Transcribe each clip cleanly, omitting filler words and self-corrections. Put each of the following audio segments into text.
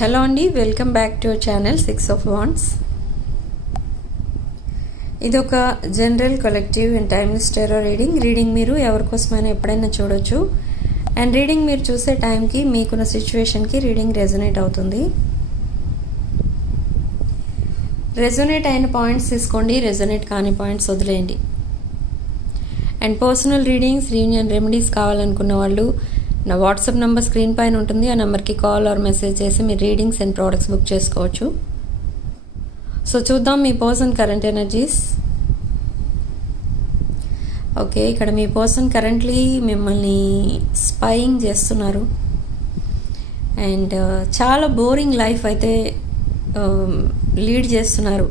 Hello అండి, welcome back to our channel 6 of Wands. ఇది ఒక general collective and timeless tarot reading మీరు ఎవరికోసమైనా ఎప్పుడైనా చూడొచ్చు. అండ్ రీడింగ్ మీరు చూసే టైంకి మీకున్న సిచ్యువేషన్కి రీడింగ్ రెజొనేట్ అవుతుంది. రెజొనేట్ అయిన పాయింట్స్ తీసుకోండి, రెజొనేట్ కాని పాయింట్స్ వదిలేయండి. And personal readings, reunion remedies కావాలనుకున్న వాళ్ళు నా వాట్సాప్ నెంబర్ స్క్రీన్ పైన ఉంటుంది. ఆ నెంబర్కి కాల్ ఆర్ మెసేజ్ చేసి మీరు రీడింగ్స్ అండ్ ప్రోడక్ట్స్ బుక్ చేసుకోవచ్చు. సో చూద్దాం మీ పర్సన్ కరెంట్ ఎనర్జీస్. ఓకే, ఇక్కడ మీ పర్సన్ కరెంట్లీ మిమ్మల్ని స్పైయింగ్ చేస్తున్నారు. అండ్ చాలా బోరింగ్ లైఫ్ అయితే లీడ్ చేస్తున్నారు.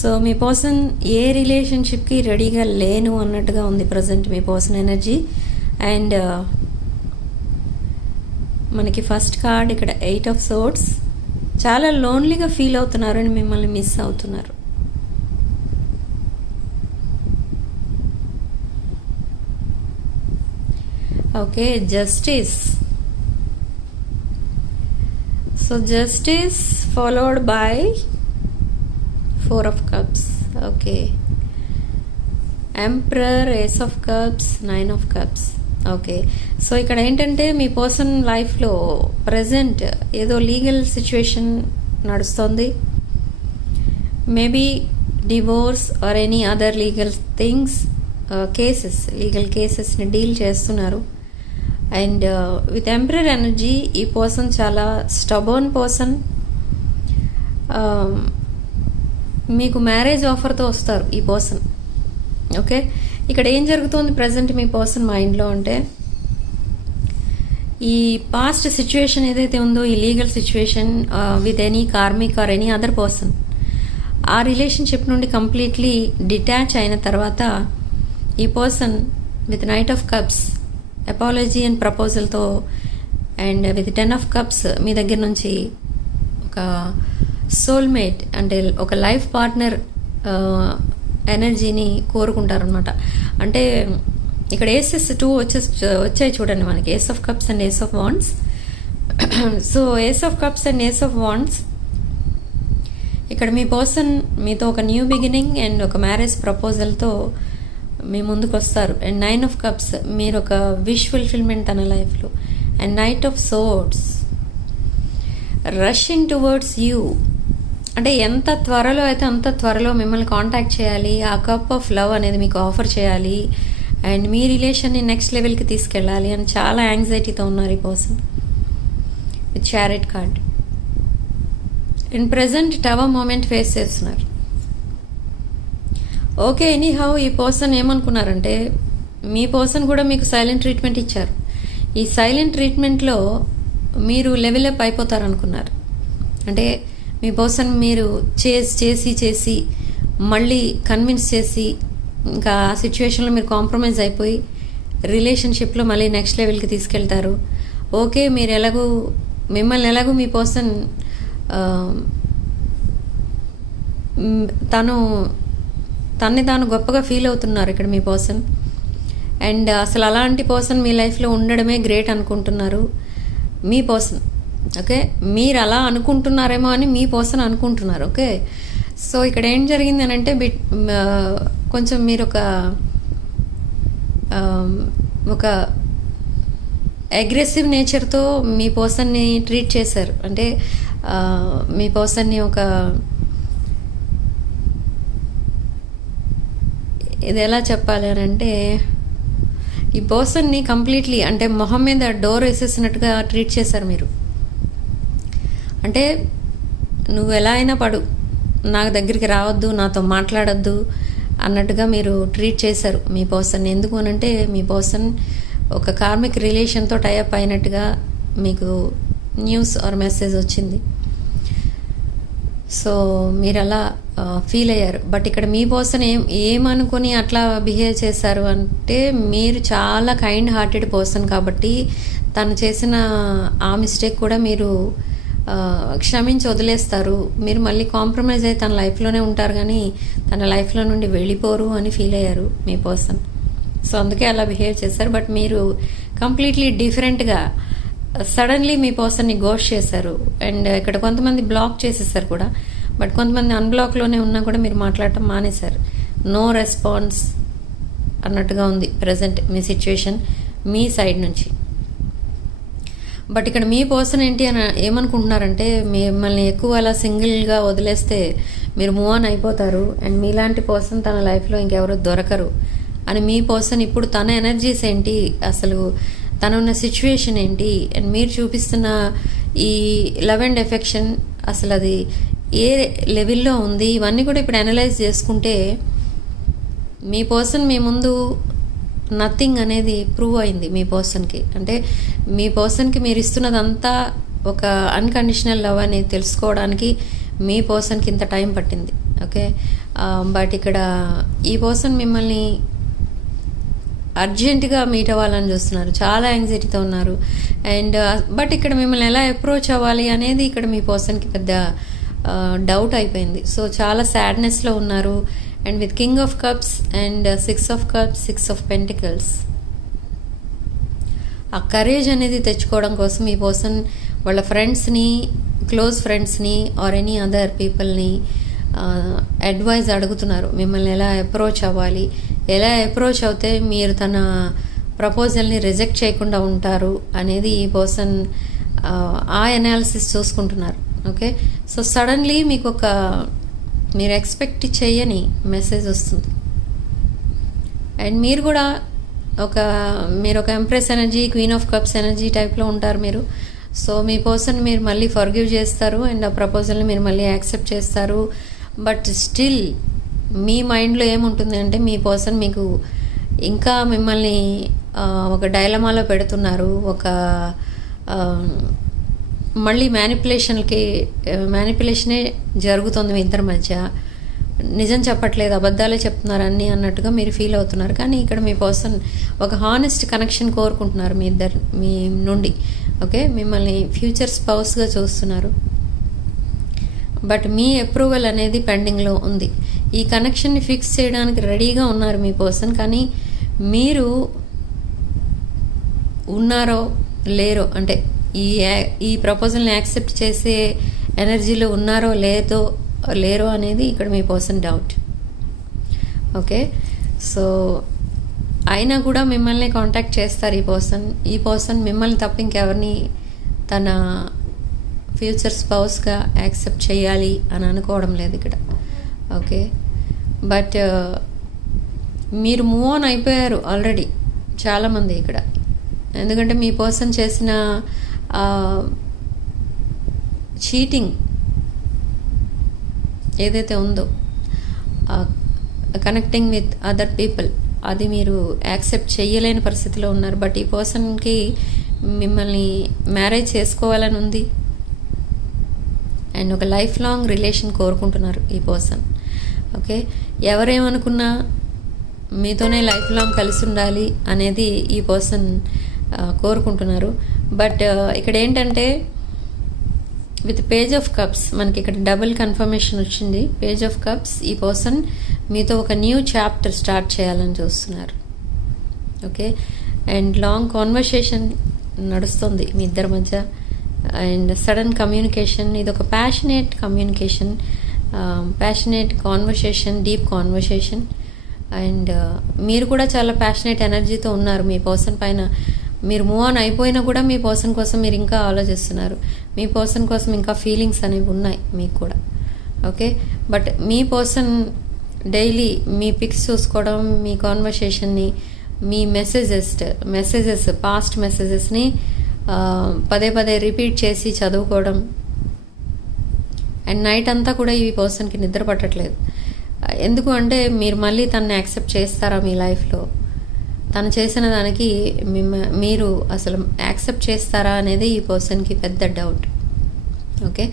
సో మీ పర్సన్ ఏ రిలేషన్షిప్కి రెడీగా లేను అన్నట్టుగా ఉంది present me person energy. And మనకి ఫస్ట్ కార్డ్ ఇక్కడ 8 of Swords. చాలా లోన్లీగా ఫీల్ అవుతున్నారు అని మిమ్మల్ని మిస్ అవుతున్నారు. Okay, justice. So justice followed by 4 of Cups. Okay, emperor, Ace of Cups, 9 of Cups. Okay, so ఇక్కడ ఏంటంటే మీ పర్సన్ లైఫ్లో ప్రజెంట్ ఏదో లీగల్ సిచ్యువేషన్ నడుస్తుంది. Maybe divorce or any other legal things, legal కేసెస్ని డీల్ చేస్తున్నారు. And with emperor energy ఈ person చాలా స్టబర్న్ పర్సన్. మీకు మ్యారేజ్ ఆఫర్తో వస్తారు ఈ పర్సన్. ఓకే, ఇక్కడ ఏం జరుగుతుంది ప్రజెంట్ మీ పర్సన్ మైండ్లో అంటే, ఈ పాస్ట్ సిచ్యువేషన్ ఏదైతే ఉందో, ఈ legal situation with any karmic or any other person, ఆ రిలేషన్షిప్ నుండి కంప్లీట్లీ డిటాచ్ అయిన తర్వాత ఈ person with knight of cups apology and ప్రపోజల్తో అండ్ విత్ 10 of Cups మీ దగ్గర నుంచి ఒక సోల్మేట్ అంటే ఒక లైఫ్ పార్ట్నర్ ఎనర్జీని కోరుకుంటారనమాట. అంటే ఇక్కడ ఏసెస్ 2 వచ్చాయి చూడండి మనకి, Ace of Cups and Ace of Wands. So Ace of Cups and Ace of Wands, ఇక్కడ మీ పర్సన్ మీతో ఒక న్యూ బిగినింగ్ అండ్ ఒక మ్యారేజ్ ప్రపోజల్తో మీ ముందుకు వస్తారు. అండ్ 9 of Cups, మీరు ఒక విష్ ఫుల్ఫిల్మెంట్ తన లైఫ్లో. And Knight of Swords, rushing towards you, అంటే ఎంత త్వరలో అయితే అంత త్వరలో మిమ్మల్ని కాంటాక్ట్ చేయాలి, ఆ కప్ ఆఫ్ లవ్ అనేది మీకు ఆఫర్ చేయాలి అండ్ మీ రిలేషన్ని నెక్స్ట్ లెవెల్కి తీసుకెళ్ళాలి అని చాలా యాంగ్జైటీతో ఉన్నారు ఈ person with chariot card. In present tower moment face చేస్తున్నారు. ఓకే, ఎనీహౌ ఈ పర్సన్ ఏమనుకున్నారంటే, మీ పర్సన్ కూడా మీకు సైలెంట్ ట్రీట్మెంట్ ఇచ్చారు. ఈ సైలెంట్ ట్రీట్మెంట్లో మీరు లెవెల్ అప్ అయిపోతారు అనుకున్నారు. అంటే మీ పర్సన్ మీరు చేసి మళ్ళీ కన్విన్స్ చేసి ఇంకా ఆ సిచ్యువేషన్లో మీరు కాంప్రమైజ్ అయిపోయి రిలేషన్షిప్లో మళ్ళీ నెక్స్ట్ లెవెల్కి తీసుకెళ్తారు. ఓకే, మీరు మిమ్మల్ని ఎలాగూ మీ పర్సన్ తన్ని తాను గొప్పగా ఫీల్ అవుతున్నారు ఇక్కడ మీ పర్సన్. అండ్ అసలు అలాంటి పర్సన్ మీ లైఫ్లో ఉండడమే గ్రేట్ అనుకుంటున్నారు మీ పర్సన్. ఓకే, మీరు అలా అనుకుంటున్నారేమో అని మీ పర్సన్ అనుకుంటున్నారు. ఓకే, సో ఇక్కడ ఏం జరిగింది అని అంటే, కొంచెం మీరు ఒక అగ్రెసివ్ నేచర్తో మీ పర్సన్ని ట్రీట్ చేశారు. అంటే మీ పర్సన్ని ఇది ఎలా చెప్పాలి అని అంటే, ఈ పర్సన్ని కంప్లీట్లీ అంటే మొహం మీద డోర్ వేసేసినట్టుగా ట్రీట్ చేశారు మీరు. అంటే నువ్వు ఎలా అయినా పడు, నా దగ్గరికి రావద్దు, నాతో మాట్లాడద్దు అన్నట్టుగా మీరు ట్రీట్ చేశారు మీ పర్సన్. ఎందుకు అనంటే మీ పర్సన్ ఒక కార్మిక్ రిలేషన్తో టైఅప్ అయినట్టుగా మీకు న్యూస్ ఆర్ మెసేజ్ వచ్చింది. సో మీరు అలా ఫీల్ అయ్యారు. బట్ ఇక్కడ మీ పర్సన్ ఏమనుకొని అట్లా బిహేవ్ చేశారు అంటే, మీరు చాలా కైండ్ హార్టెడ్ పర్సన్ కాబట్టి తను చేసిన ఆ మిస్టేక్ కూడా మీరు క్షమించి వదిలేస్తారు. మీరు మళ్ళీ కాంప్రమైజ్ అయ్యి తన లైఫ్లోనే ఉంటారు కానీ తన లైఫ్లో నుండి వెళ్ళిపోరు అని ఫీల్ అయ్యారు మీ పర్సన్. సో అందుకే అలా బిహేవ్ చేశారు. బట్ మీరు కంప్లీట్లీ డిఫరెంట్గా సడన్లీ మీ పర్సన్ని గోస్ట్ చేశారు. అండ్ ఇక్కడ కొంతమంది బ్లాక్ చేసేసారు కూడా, బట్ కొంతమంది అన్బ్లాక్లోనే ఉన్నా కూడా మీరు మాట్లాడటం మానేశారు. నో రెస్పాన్స్ అన్నట్టుగా ఉంది ప్రజెంట్ మీ సిచ్యువేషన్ మీ సైడ్ నుంచి. బట్ ఇక్కడ మీ పర్సన్ ఏంటి అని ఏమనుకుంటున్నారంటే, మిమ్మల్ని ఎక్కువ అలా సింగిల్గా వదిలేస్తే మీరు మూవ్ ఆన్ అయిపోతారు అండ్ మీలాంటి పర్సన్ తన లైఫ్లో ఇంకెవరు దొరకరు అని మీ పర్సన్ ఇప్పుడు తన ఎనర్జీస్ ఏంటి, అసలు తనున్న సిచ్యువేషన్ ఏంటి, అండ్ మీరు చూపిస్తున్న ఈ లవ్ అండ్ ఎఫెక్షన్ అసలు అది ఏ లెవెల్లో ఉంది, ఇవన్నీ కూడా ఇప్పుడు అనలైజ్ చేసుకుంటే మీ పర్సన్ మీ ముందు నథింగ్ అనేది ప్రూవ్ అయింది మీ పర్సన్కి. అంటే మీ పర్సన్కి మీరు ఇస్తున్నదంతా ఒక అన్కండిషనల్ లవ్ అనేది తెలుసుకోవడానికి మీ పర్సన్కి ఇంత టైం పట్టింది. ఓకే, బట్ ఇక్కడ ఈ పర్సన్ మిమ్మల్ని అర్జెంటుగా మీట్ అవ్వాలని చూస్తున్నారు, చాలా యాంగ్జైటీతో ఉన్నారు. అండ్ బట్ ఇక్కడ మిమ్మల్ని ఎలా అప్రోచ్ అవ్వాలి అనేది ఇక్కడ మీ పర్సన్కి పెద్ద డౌట్ అయిపోయింది. సో చాలా సాడ్నెస్లో ఉన్నారు. And with king of cups and 6 of cups, 6 of pentacles, ఆ కరేజ్ అనేది తెచ్చుకోవడం కోసం ఈ పర్సన్ వాళ్ళ ఫ్రెండ్స్ని, క్లోజ్ ఫ్రెండ్స్ని ఆర్ ఎనీ అదర్ పీపుల్ని అడ్వైజ్ అడుగుతున్నారు. మిమ్మల్ని ఎలా అప్రోచ్ అవ్వాలి, ఎలా అప్రోచ్ అవుతే మీరు తన ప్రపోజల్ని రిజెక్ట్ చేయకుండా ఉంటారు అనేది ఈ పర్సన్ ఆ ఎనాలిసిస్ చూసుకుంటున్నారు. ఓకే, సో సడన్లీ మీకు ఒక మీరు ఎక్స్పెక్ట్ చేయని మెసేజ్ వస్తుంది. అండ్ మీరు కూడా మీరు ఒక empress energy, queen of cups energy టైప్లో ఉంటారు మీరు. సో మీ పర్సన్ మీరు మళ్ళీ ఫర్గివ్ చేస్తారు అండ్ ఆ ప్రపోజల్ని మీరు మళ్ళీ యాక్సెప్ట్ చేస్తారు. బట్ స్టిల్ మీ మైండ్లో ఏముంటుంది అంటే మీ పర్సన్ మీకు ఇంకా మిమ్మల్ని ఒక డైలమాలో పెడుతున్నారు. మళ్ళీ మ్యానిపులేషనే జరుగుతుంది మీ ఇద్దరి మధ్య. నిజం చెప్పట్లేదు, అబద్ధాలే చెప్తున్నారు అన్నీ అన్నట్టుగా మీరు ఫీల్ అవుతున్నారు. కానీ ఇక్కడ మీ పర్సన్ ఒక హానెస్ట్ కనెక్షన్ కోరుకుంటున్నారు మీ నుండి. ఓకే, మిమ్మల్ని ఫ్యూచర్ స్పౌస్గా చూస్తున్నారు. బట్ మీ అప్రూవల్ అనేది పెండింగ్లో ఉంది. ఈ కనెక్షన్ని ఫిక్స్ చేయడానికి రెడీగా ఉన్నారు మీ పర్సన్. కానీ మీరు ఉన్నారో లేరో, అంటే ఈ ప్రపోజల్ని యాక్సెప్ట్ చేసే ఎనర్జీలో ఉన్నారో లేరో అనేది ఇక్కడ మీ పర్సన్ డౌట్. ఓకే, సో అయినా కూడా మిమ్మల్ని కాంటాక్ట్ చేస్తారు ఈ పర్సన్ మిమ్మల్ని తప్ప ఇంకెవరిని తన ఫ్యూచర్ స్పౌస్గా యాక్సెప్ట్ చేయాలి అని అనుకోవడం లేదు ఇక్కడ. ఓకే, బట్ మీరు మూవ్ ఆన్ అయిపోయారు ఆల్రెడీ చాలామంది ఇక్కడ. ఎందుకంటే మీ పర్సన్ చేసిన చీటింగ్ ఏదైతే ఉందో, కనెక్టింగ్ విత్ అదర్ పీపుల్, అది మీరు యాక్సెప్ట్ చేయలేని పరిస్థితిలో ఉన్నారు. బట్ ఈ పర్సన్కి మిమ్మల్ని మ్యారేజ్ చేసుకోవాలని ఉంది అండ్ ఒక లైఫ్ లాంగ్ రిలేషన్ కోరుకుంటున్నారు ఈ పర్సన్. ఓకే, ఎవరేమనుకున్నా మీతోనే లైఫ్ లాంగ్ కలిసి ఉండాలి అనేది ఈ పర్సన్ కోరుకుంటున్నారు. బట్ ఇక్కడ ఏంటంటే విత్ పేజ్ ఆఫ్ కప్స్ మనకి ఇక్కడ డబుల్ కన్ఫర్మేషన్ వచ్చింది. పేజ్ ఆఫ్ కప్స్, ఈ పర్సన్ మీతో ఒక న్యూ చాప్టర్ స్టార్ట్ చేయాలని చూస్తున్నారు. ఓకే, అండ్ లాంగ్ కాన్వర్సేషన్ నడుస్తుంది మీ ఇద్దరి మధ్య అండ్ సడన్ కమ్యూనికేషన్. ఇది ఒక passionate communication, passionate conversation, deep conversation. And మీరు కూడా చాలా ప్యాషనేట్ ఎనర్జీతో ఉన్నారు మీ పర్సన్ పైన. మీరు మూవ్ ఆన్ అయిపోయినా కూడా మీ పర్సన్ కోసం మీరు ఇంకా ఆలోచిస్తున్నారు. మీ పర్సన్ కోసం ఇంకా ఫీలింగ్స్ అనేవి ఉన్నాయి మీకు కూడా. ఓకే, బట్ మీ పర్సన్ డైలీ మీ పిక్స్ చూసుకోవడం, మీ కాన్వర్సేషన్ని, మీ మెసేజెస్ పాస్ట్ మెసేజెస్ని పదే పదే రిపీట్ చేసి చదువుకోవడం. అండ్ నైట్ అంతా కూడా ఈ పర్సన్కి నిద్ర పట్టట్లేదు. ఎందుకు అంటే మీరు మళ్ళీ తనని యాక్సెప్ట్ చేస్తారా మీ లైఫ్లో, తను చేసిన దానికి మీరు అసలు యాక్సెప్ట్ చేస్తారా అనేది ఈ పర్సన్కి పెద్ద డౌట్. ఓకే,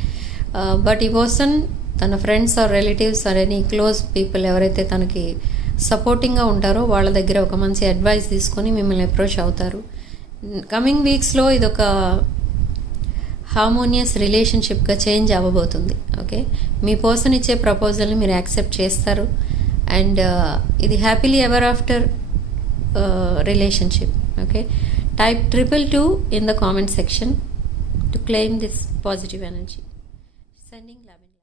బట్ ఈ పర్సన్ తన friends or relatives or any close people ఎవరైతే తనకి సపోర్టింగ్గా ఉంటారో వాళ్ళ దగ్గర ఒక మంచి అడ్వైస్ తీసుకొని మిమ్మల్ని అప్రోచ్ అవుతారు. కమింగ్ వీక్స్లో ఇదొక హార్మోనియస్ రిలేషన్షిప్గా చేంజ్ అవ్వబోతుంది. ఓకే, మీ పర్సన్ ఇచ్చే ప్రపోజల్ని మీరు యాక్సెప్ట్ చేస్తారు అండ్ ఇది happily ever after relationship. Okay, type 222 in the comment section to claim this positive energy. Sending love.